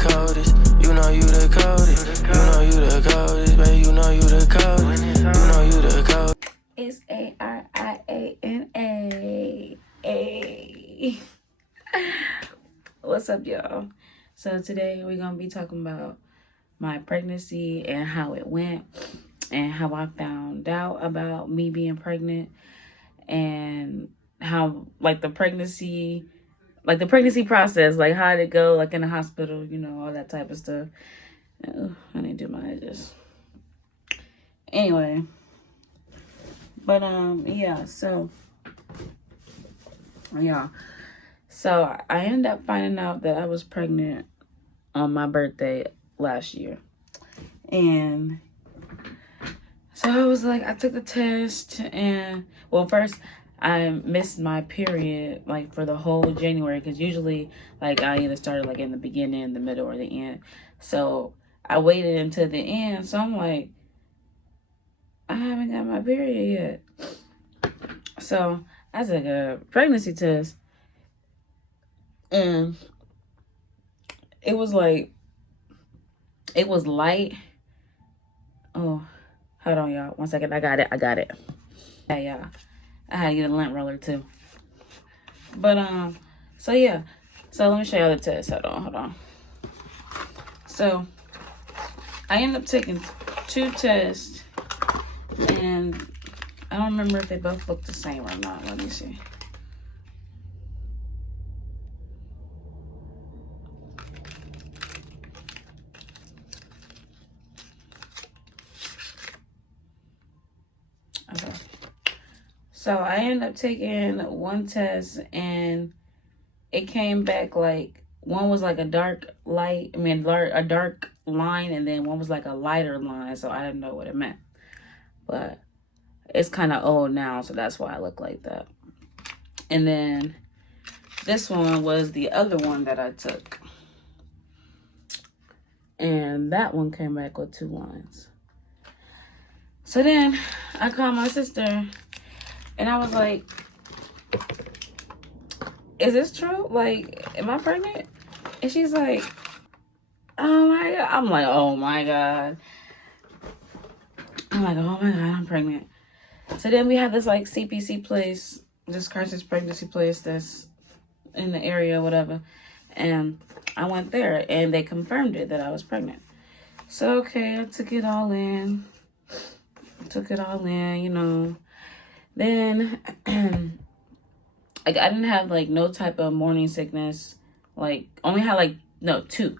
coldest. You know you the coldest. You know you the coldest, baby. You know you the coldest. You know you the coldest. It's Ariana. Hey. What's up, y'all? So today we're gonna be talking about my pregnancy and how it went and how I found out about me being pregnant and how the pregnancy process, like how did it go, like in the hospital, you know, all that type of stuff. Oh, I need to do my edges. Anyway, but yeah, so I ended up finding out that I was pregnant on my birthday last year. And so I was like, I took the test and, well, first I missed my period like for the whole January, because usually like I either started like in the beginning, the middle, or the end. So I waited until the end. So I'm like, I haven't got my period yet. So I took a pregnancy test and it was light. Oh, hold on, y'all. 1 second. I got it. Yeah, y'all. I had to get a lint roller too. But so yeah. So let me show y'all the test. Hold on. So I ended up taking 2 tests, and I don't remember if they both look the same or not. Let me see. Okay. So I ended up taking 1 test, and it came back like one was like a dark line, and then one was like a lighter line. So I didn't know what it meant, but it's kind of old now, so that's why I look like that. And then this one was the other one that I took, and that one came back with 2 lines. So then I called my sister and I was like, is this true? Like, am I pregnant? And she's like, oh my God. I'm like, oh my God. I'm pregnant. So then we had this like CPC place, this crisis pregnancy place that's in the area, whatever. And I went there and they confirmed it that I was pregnant. So, okay, I took it all in, you know. Then like I didn't have like no type of morning sickness. Like only had like, no, 2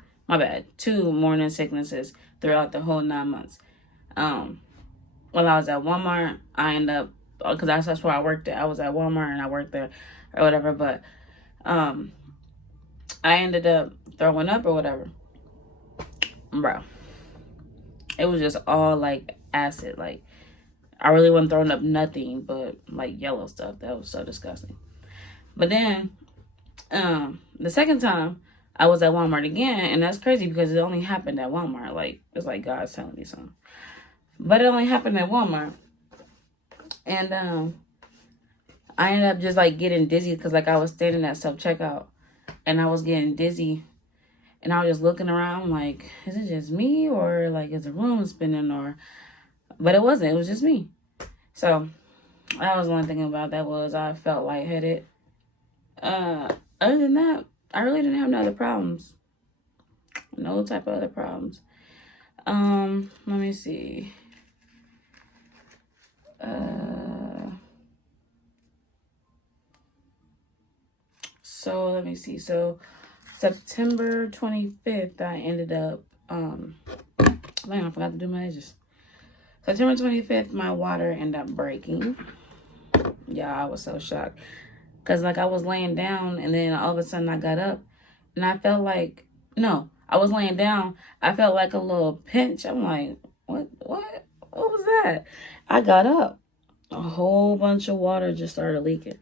morning sicknesses throughout the whole 9 months. While I was at Walmart, I ended up, because that's where I worked at. I was at Walmart and I worked there or whatever, but I ended up throwing up or whatever. Bro, it was just all like acid. Like I really wasn't throwing up nothing but like yellow stuff. That was so disgusting. But then the second time I was at Walmart again, and that's crazy because it only happened at Walmart. Like it's like God's telling me something. But it only happened at Walmart. And I ended up just like getting dizzy because like I was standing at self-checkout and I was getting dizzy. And I was just looking around like, is it just me, or like is the room spinning, or, but it wasn't. It was just me. So I was only thinking about that was I felt lightheaded. Other than that, I really didn't have no other problems. No type of other problems. Let me see. So let me see. So September 25th, I ended up, I forgot to do my edges. September 25th, my water ended up breaking. Yeah, I was so shocked. Because, like, I was laying down, and then all of a sudden I got up, and I felt like, no, I was laying down. I felt like a little pinch. I'm like, what was that? I got up. A whole bunch of water just started leaking.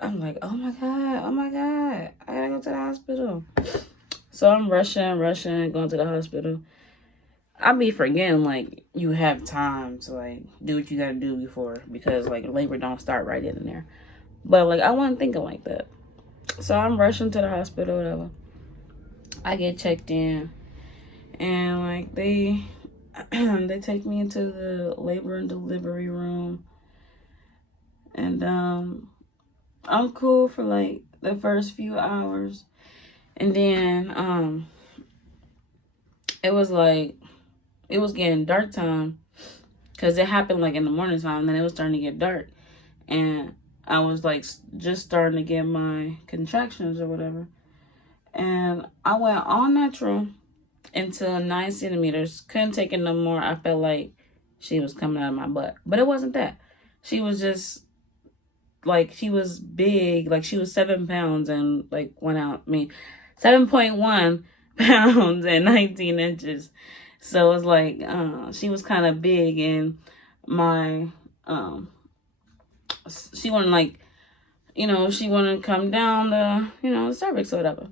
I'm like, oh my God, I gotta go to the hospital. So I'm rushing, going to the hospital. I be forgetting, like, you have time to, like, do what you gotta do before, because, like, labor don't start right in there. But, like, I wasn't thinking like that. So I'm rushing to the hospital, whatever. I get checked in, and like they they take me into the labor and delivery room, and I'm cool for like the first few hours, and then it was like it was getting dark time because it happened like in the morning time, and then it was starting to get dark, and I was like just starting to get my contractions or whatever, and I went all natural until 9 centimeters. Couldn't take it no more. I felt like she was coming out of my butt, but it wasn't that. She was just like, she was big, like she was 7 pounds and like went out. I mean, 7.1 pounds and 19 inches. So it was like she was kind of big, and my she wanted like, she wanted to come down the cervix or whatever.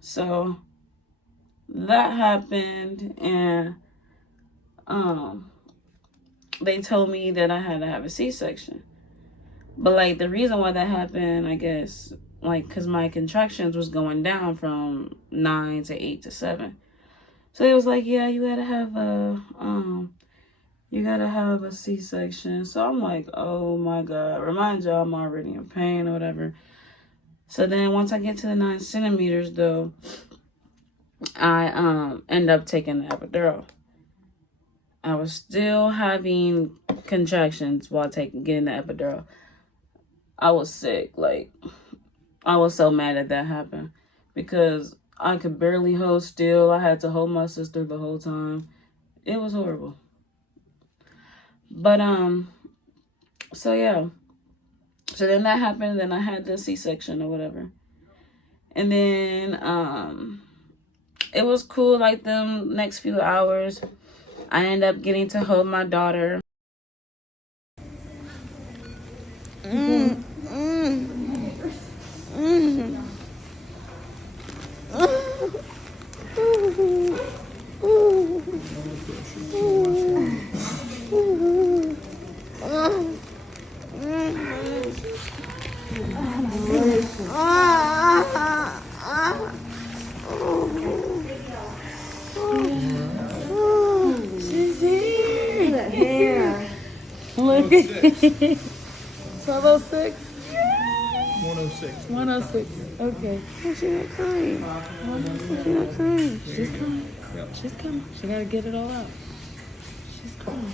So that happened, and they told me that I had to have a C-section. But like the reason why that happened, I guess, like because my contractions was going down from 9 to 8 to 7. So it was like, yeah, you gotta have a C-section. So I'm like, oh my God, remind y'all I'm already in pain or whatever. So then once I get to the 9 centimeters though, I end up taking the epidural. I was still having contractions while getting the epidural. I was sick. Like, I was so mad that happened because I could barely hold still. I had to hold my sister the whole time. It was horrible. But so yeah. So then that happened. Then I had the C-section or whatever, and then it was cool. Like the next few hours, I ended up getting to hold my daughter. She's here. Look at it. 1206? 106. 106. Okay. Oh, she's not crying. She's not crying. She's coming. Yep. She's coming. She gotta get it all out. She's coming.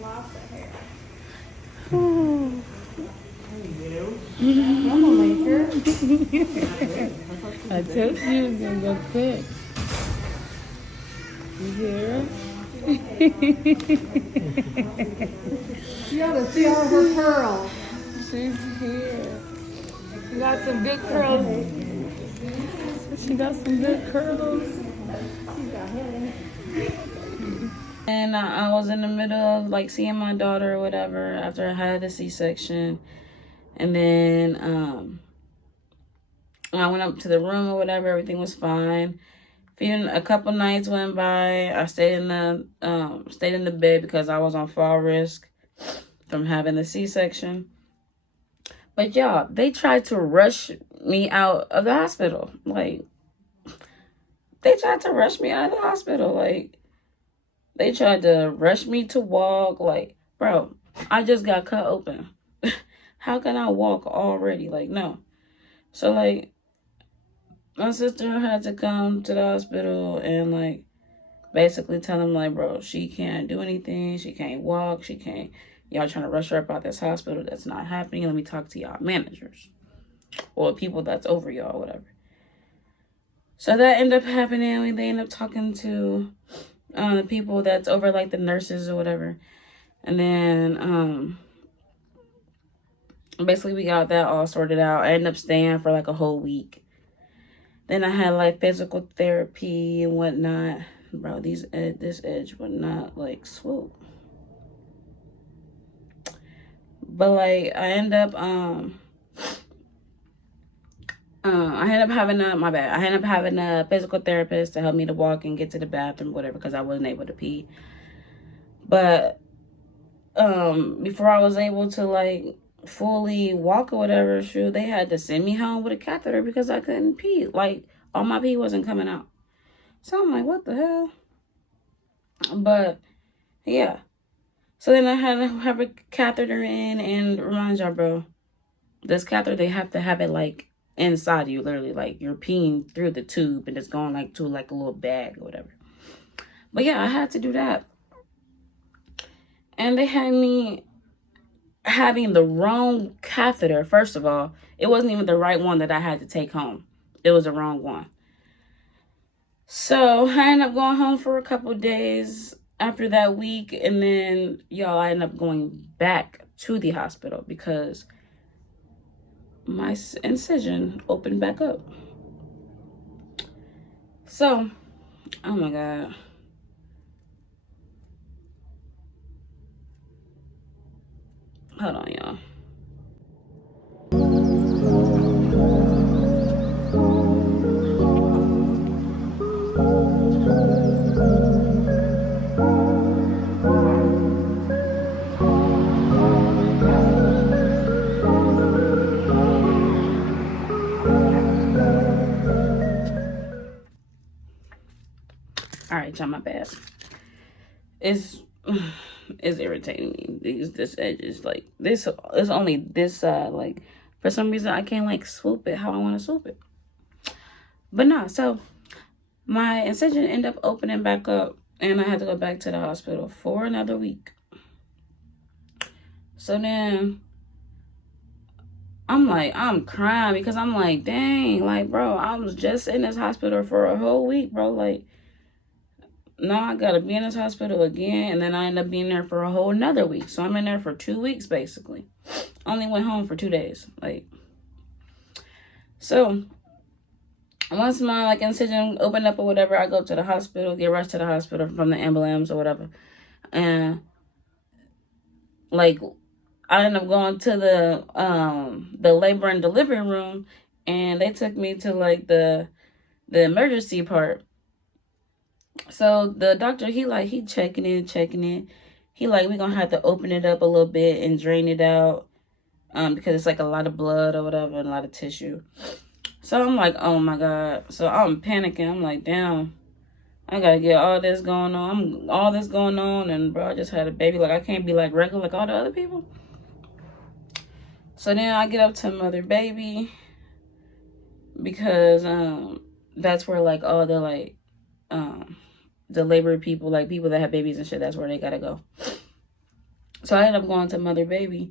Lots of hair. Oh. Troublemaker. I told you it was gonna go quick. You hear her? You ought to see all her pearls. She's here. She got some good curls. She got some good curls. And I was in the middle of like seeing my daughter or whatever after I had the C-section. And then I went up to the room or whatever. Everything was fine. A couple nights went by. I stayed in the bed because I was on fall risk from having the C-section. But y'all, they tried to rush me out of the hospital. Like, they tried to rush me out of the hospital. Like, they tried to rush me to walk. Like, bro, I just got cut open. How can I walk already? Like, no. So, like, my sister had to come to the hospital and, like, basically tell them, like, bro, she can't do anything. She can't walk. She can't. Y'all trying to rush her up out this hospital. That's not happening. Let me talk to y'all managers or people that's over y'all or whatever. So that ended up happening. They ended up talking to the people that's over, like, the nurses or whatever. And then basically we got that all sorted out. I ended up staying for, like, a whole week. Then I had, like, physical therapy and whatnot. Bro, this edge would not, like, swoop. But, like, I ended up having a physical therapist to help me to walk and get to the bathroom, whatever, because I wasn't able to pee. But before I was able to, like, fully walk or whatever, shoot, they had to send me home with a catheter because I couldn't pee. Like, all my pee wasn't coming out. So I'm like, what the hell? But yeah. So then I had to have a catheter in, and remind y'all, bro, this catheter, they have to have it like inside of you, literally, like you're peeing through the tube and it's going like to like a little bag or whatever. But yeah, I had to do that. And they had me having the wrong catheter. First of all, it wasn't even the right one that I had to take home. It was the wrong one. So I ended up going home for a couple of days after that week. And then, y'all, I ended up going back to the hospital because my incision opened back up. So, oh my God. Hold on, y'all. All right, y'all, my bad. It's irritating me. This edge is like this. It's only this side. Like, for some reason, I can't like swoop it how I want to swoop it. But no, so my incision ended up opening back up, and I had to go back to the hospital for another week. So then I'm crying because I'm like, dang, like, bro, I was just in this hospital for a whole week, bro. Like, now I gotta be in this hospital again, and then I end up being there for a whole another week. So I'm in there for 2 weeks, basically. Only went home for 2 days. Like, so once my like incision opened up or whatever, I go to the hospital, get rushed to the hospital from the ambulance or whatever. And like, I ended up going to the labor and delivery room, and they took me to like the emergency part. So the doctor, he checking it. He like, we gonna have to open it up a little bit and drain it out, because it's like a lot of blood or whatever and a lot of tissue. So I'm like, oh my God. So I'm panicking. I'm like, damn, I gotta get all this going on. And bro, I just had a baby. Like, I can't be like regular like all the other people. So then I get up to mother baby, because that's where like all the like the labor people, like people that have babies and shit, that's where they gotta go. So I ended up going to mother baby,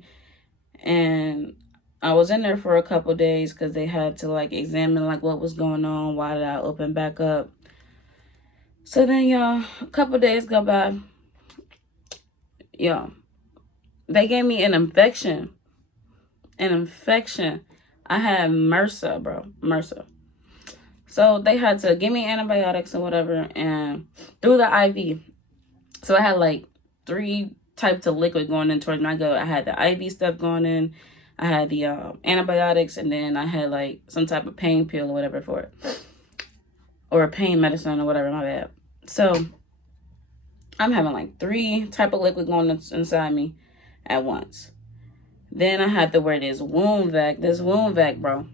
and I was in there for a couple days because they had to like examine like what was going on, why did I open back up. So then, y'all, a couple days go by, y'all, they gave me an infection. I had MRSA, bro. MRSA. So they had to give me antibiotics or whatever, and through the IV. So I had like 3 types of liquid going in towards my gut. I had the IV stuff going in. I had the antibiotics, and then I had like some type of pain pill or whatever for it. Or a pain medicine or whatever, my bad. So I'm having like 3 type of liquid going inside me at once. Then I had to wear this wound vac. This wound vac, bro.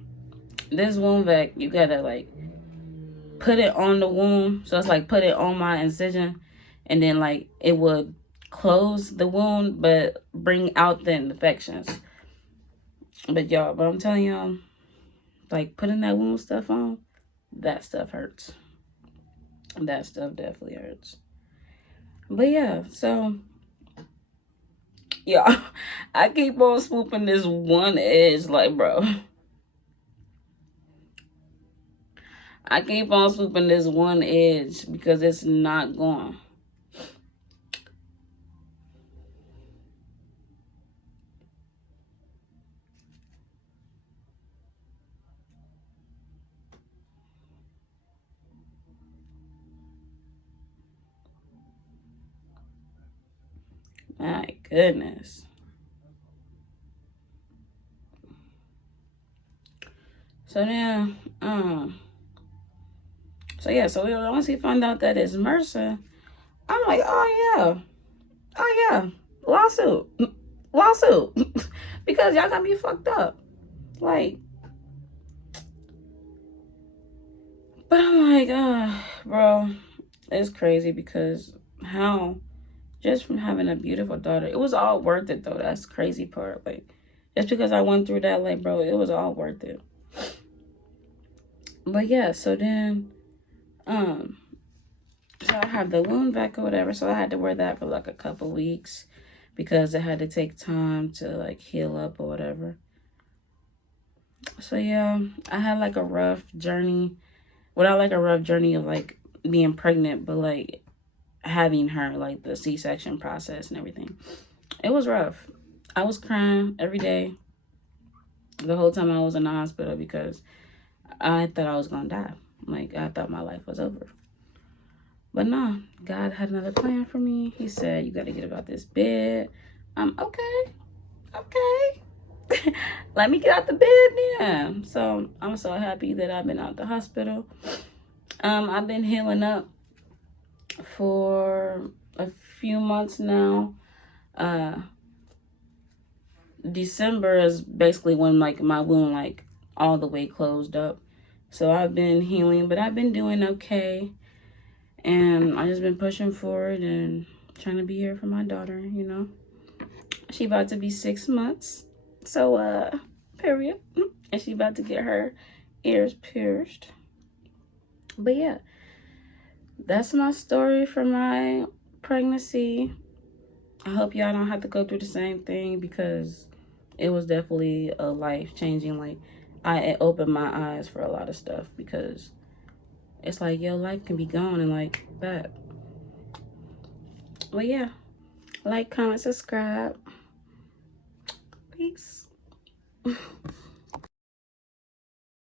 This wound vac, you gotta like put it on the wound. So it's like put it on my incision, and then like it would close the wound but bring out the infections. But y'all, I'm telling y'all, like putting that wound stuff on, that stuff hurts. That stuff definitely hurts. But yeah, so y'all, I keep on swooping this one edge, like, bro. I keep on swooping this one edge because it's not going. My goodness. So then, so once he found out that it's MRSA, I'm like, oh yeah, lawsuit. because y'all got me fucked up. Like, but I'm like, bro, it's crazy because how, just from having a beautiful daughter, it was all worth it though. That's the crazy part. Like, just because I went through that, like, bro, it was all worth it. But yeah, so then, so I have the wound back or whatever. So I had to wear that for like a couple weeks because it had to take time to like heal up or whatever. So yeah, I had like a rough journey. Well, not like a rough journey of like being pregnant, but like having her, like the C-section process and everything. It was rough. I was crying every day the whole time I was in the hospital because I thought I was gonna die. Like, I thought my life was over. But no, God had another plan for me. He said, you got to get about this bed. I'm okay. Let me get out the bed then. So I'm so happy that I've been out the hospital. I've been healing up for a few months now. December is basically when like my wound like all the way closed up. So I've been healing, but I've been doing okay. And I just been pushing forward and trying to be here for my daughter, you know. She about to be 6 months. So, period. And she about to get her ears pierced. But yeah, that's my story for my pregnancy. I hope y'all don't have to go through the same thing because it was definitely a life-changing, like, it opened my eyes for a lot of stuff because it's like, yo, life can be gone and like that. Well, yeah. Like, comment, subscribe. Peace.